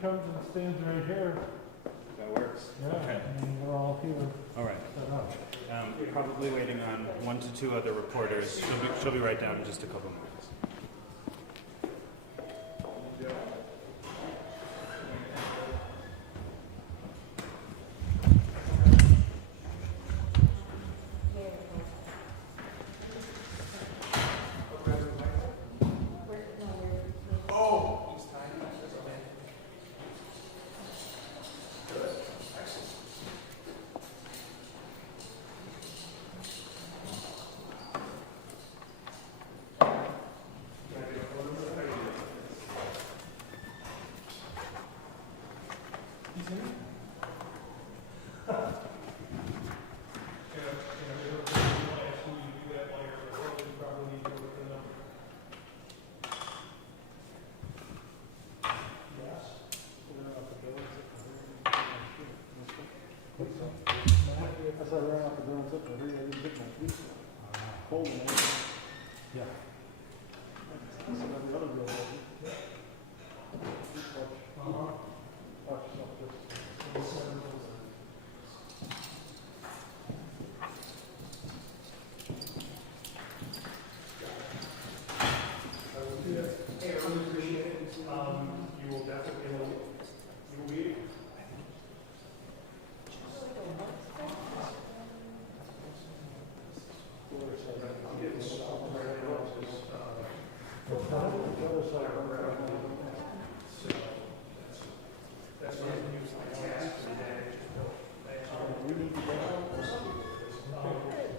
comes and stands right here. That works. Yeah, Okay. and we're all here All right. set up. Probably waiting on 1 to 2 other reporters. She'll be right down in just a couple minutes. As I ran out the grounds up, I didn't get my police. Cold and everything. Yeah. That's another other real one. Watch yourself just. Hey, I really appreciate it. You will definitely, you will be. That's what I'm using my task for the day.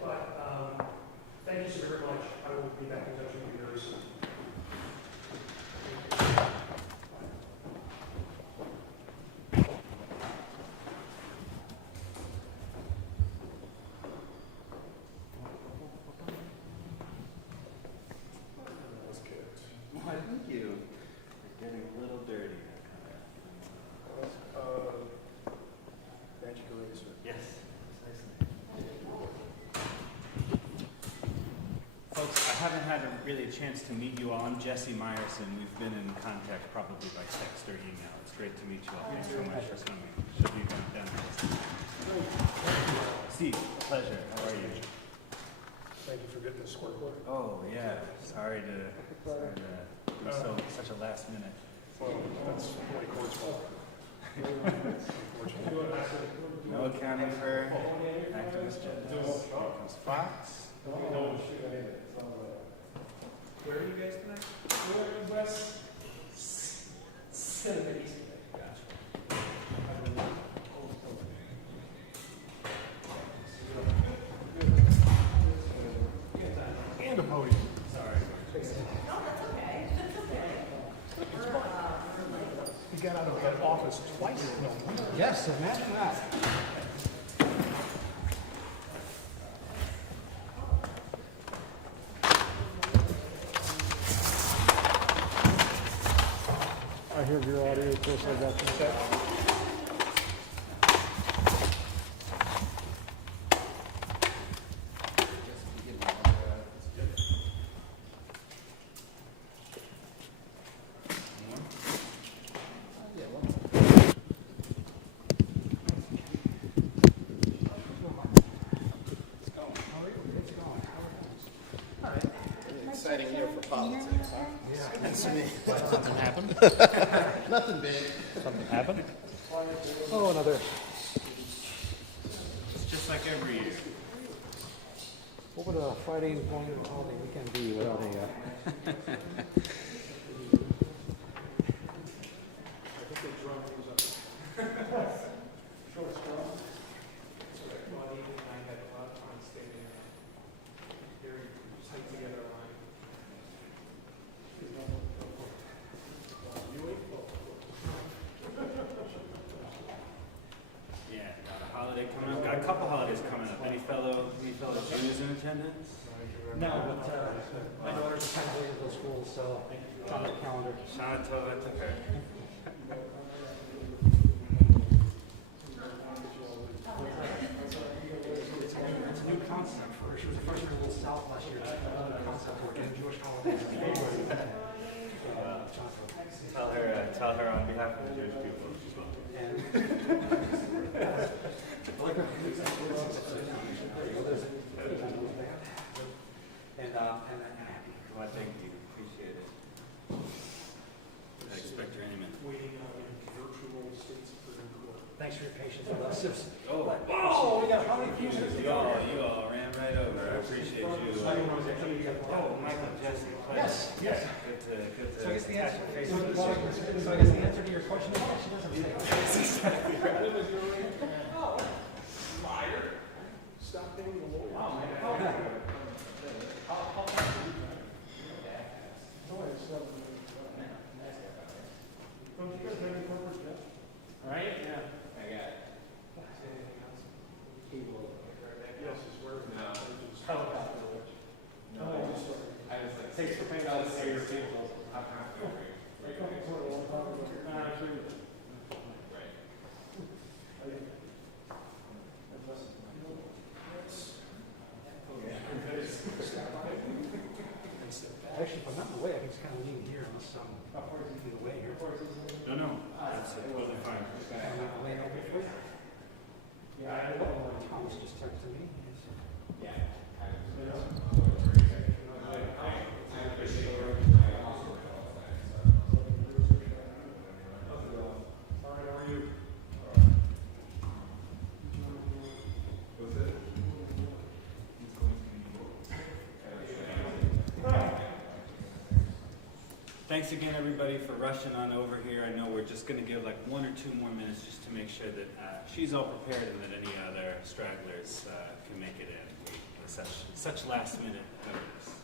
But thank you so very much. I will be back in touch with you very soon. Why, thank you. You're getting a little dirty. Magic eraser. Yes. Folks, I haven't had really a chance to meet you all. I'm Jesse Meyerson. We've been in contact probably by text or email. It's great to meet you all. Thanks so much for coming. Should be going down next. Steve, a pleasure. How are you? Thank you for getting this scoreboard. Oh, yeah. Sorry to be such a last minute. Well, that's my court's fault. No accounting for activist judges. Here comes Fox. Where are you guys tonight? We're in West Cinnamon East. And a podium. Sorry. He got out of that office twice. No. Yes, imagine that. I hear your audio, of course, I got the set. Exciting year for politics, huh? Yeah. That's me. Something happened? Nothing big. Something happened? Oh, another. It's just like every year. What would a Friday and holiday weekend be without a? Short straw. So that Bonnie and I had a lot of fun standing very tight together line. Yeah, got a holiday coming up. Got a couple holidays coming up. Any fellow Jews in attendance? No, but my daughter's attending those schools, so it's on the calendar. Shana Tova to her. It's a new concept for her. She was the first girl in the South last year. It's a new concept for getting Jewish holidays. Tell her on behalf of the Jewish people. Oh, Oh, we got how many fuses? you all ran right over. I appreciate you. Oh, Michael, Jesse. Yes, yes. Good to So I guess the answer, face so to face. I guess the answer to your question is yes, she doesn't say. That's exactly right. Oh, liar. Stop being the lawyer. Oh, man. Don't you guys have any corporate jobs? Right? Yeah. I got it. Yes, it's where. No. Helicopter, which. No, Oh, just sorry. I was like, Takes the paint out of the air. I'm not going to. I come from a long time ago. Nah, actually. Right. Actually, if I'm not in the way, I can just kind of lean here unless I'm in the way here. No, that's totally fine. Lean over for you. Yeah, I don't know. Thomas just texted me. Yeah. All right, how are you? Thanks again, everybody, for rushing on over here. I know we're just going to give like 1 or 2 more minutes just to make sure that she's all prepared and that any other stragglers can make it in. With such last-minute notice.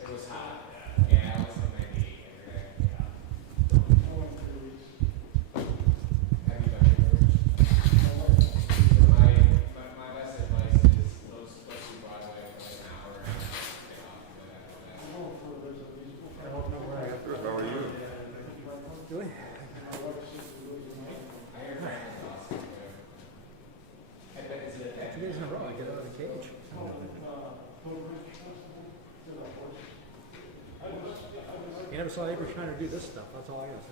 It was hot. Yeah, I was on my knee every day. Have you done it? My best advice is let's do Broadway for like an hour and get off and then after that. How are you? Really? I hear Brandon's awesome too. I bet it's a 2 days in a row, I get out of the cage. You never saw Avery trying to do this stuff, that's all I gotta say.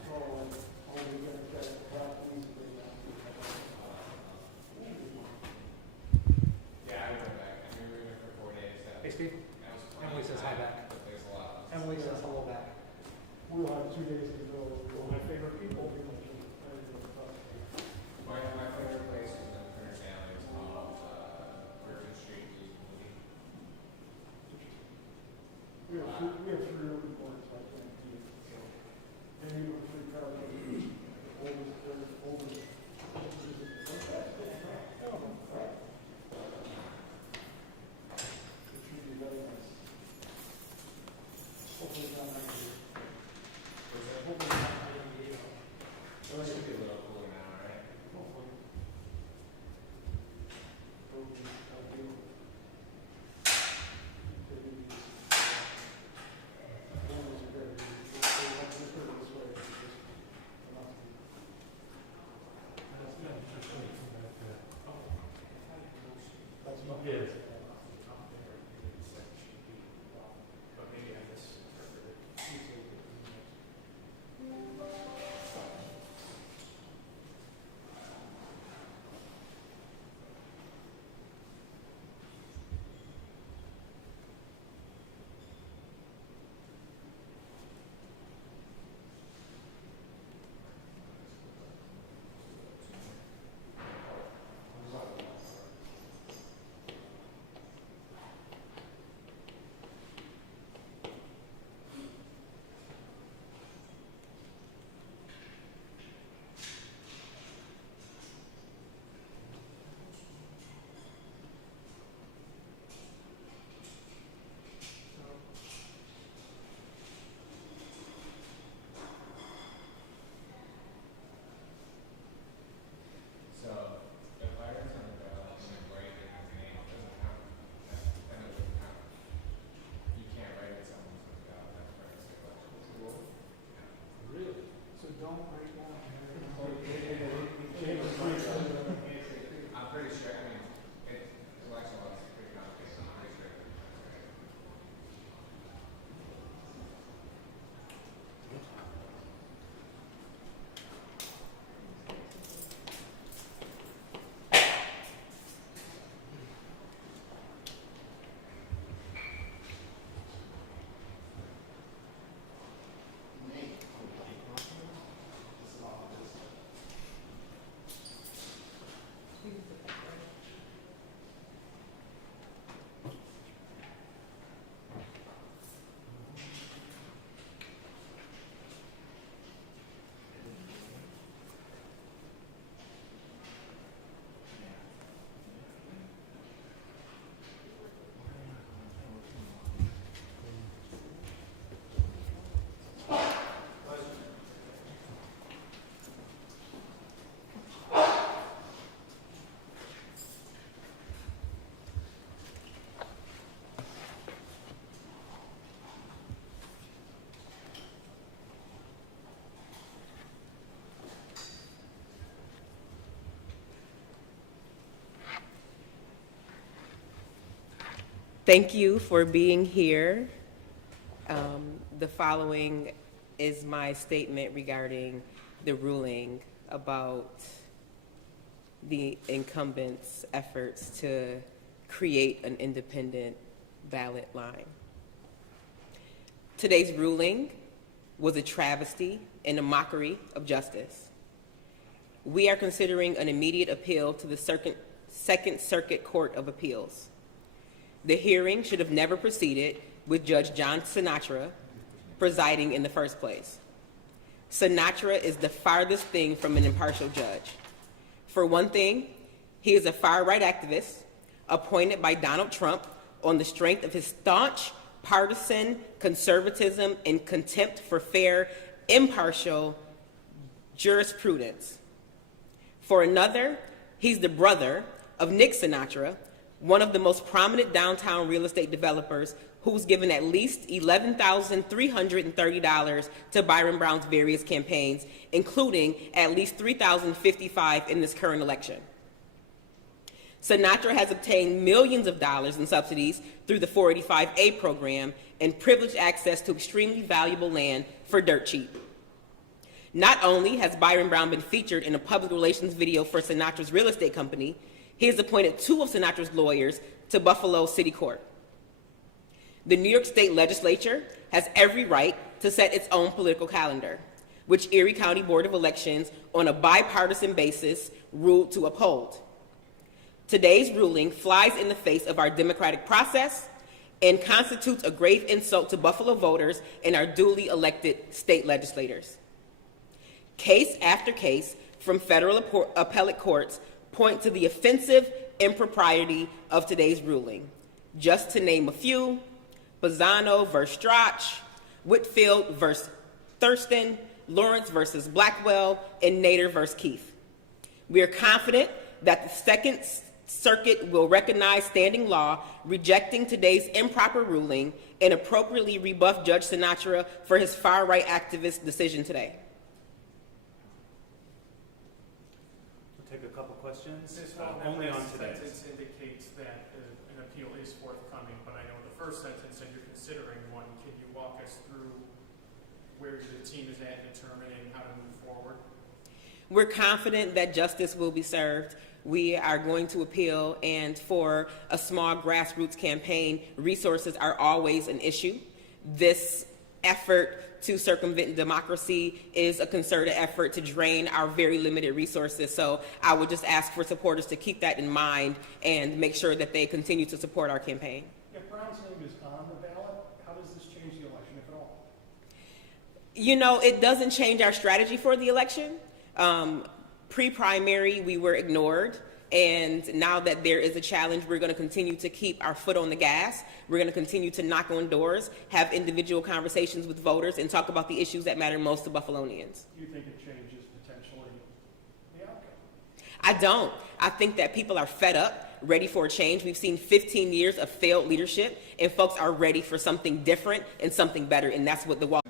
Yeah, I went back. I mean, we were there for 4 days. Hey, Steve. That was Emily says hi back. But there's a lot. Emily says hello back. We'll have 2 days to go. My favorite people. My favorite place was in Prince Alley. It's called Virgin Street. We have 3 reports, I think. And you were free card. It should be very nice. Hopefully not 98. Hopefully not 98. So it should be a little cooler now, right? Hopefully. Hopefully, I'll do. Yes. Thank you for being here. The following is my statement regarding the ruling about the incumbent's efforts to create an independent ballot line. Today's ruling was a travesty and a mockery of justice. We are considering an immediate appeal to the Second Circuit Court of Appeals. The hearing should have never proceeded with Judge John Sinatra presiding in the first place. Sinatra is the farthest thing from an impartial judge. For one thing, he is a far-right activist appointed by Donald Trump on the strength of his staunch partisan conservatism and contempt for fair, impartial jurisprudence. For another, he's the brother of Nick Sinatra, one of the most prominent downtown real estate developers who's given at least $11,330 to Byron Brown's various campaigns, including at least $3,055 in this current election. Sinatra has obtained millions of dollars in subsidies through the 485A program and privileged access to extremely valuable land for dirt cheap. Not only has Byron Brown been featured in a public relations video for Sinatra's real estate company, he has appointed 2 of Sinatra's lawyers to Buffalo City Court. The New York State Legislature has every right to set its own political calendar, which Erie County Board of Elections, on a bipartisan basis, ruled to uphold. Today's ruling flies in the face of our democratic process and constitutes a grave insult to Buffalo voters and our duly elected state legislators. Case after case from federal appellate courts point to the offensive impropriety of today's ruling. Just to name a few: Bazzano versus Strach, Whitfield versus Thurston, Lawrence versus Blackwell, and Nader versus Keith. We are confident that the Second Circuit will recognize standing law, rejecting today's improper ruling, and appropriately rebuff Judge Sinatra for his far-right activist decision today. We'll take a couple questions, This only on today. sentence indicates that an appeal is forthcoming, but I know the first sentence said you're considering one. Can you walk us through where the team is at determining how to move forward? We're confident that justice will be served. We are going to appeal, and for a small grassroots campaign, resources are always an issue. This effort to circumvent democracy is a concerted effort to drain our very limited resources. So I would just ask for supporters to keep that in mind and make sure that they continue to support our campaign. If Brown's name is on the ballot, how does this change the election, if at all? You know, it doesn't change our strategy for the election. Pre-primary, we were ignored, and now that there is a challenge, we're going to continue to keep our foot on the gas. We're going to continue to knock on doors, have individual conversations with voters, and talk about the issues that matter most to Buffalonians. Do you think it changes potentially the outcome? I don't. I think that people are fed up, ready for a change. We've seen 15 years of failed leadership, and folks are ready for something different and something better, and that's what the Walton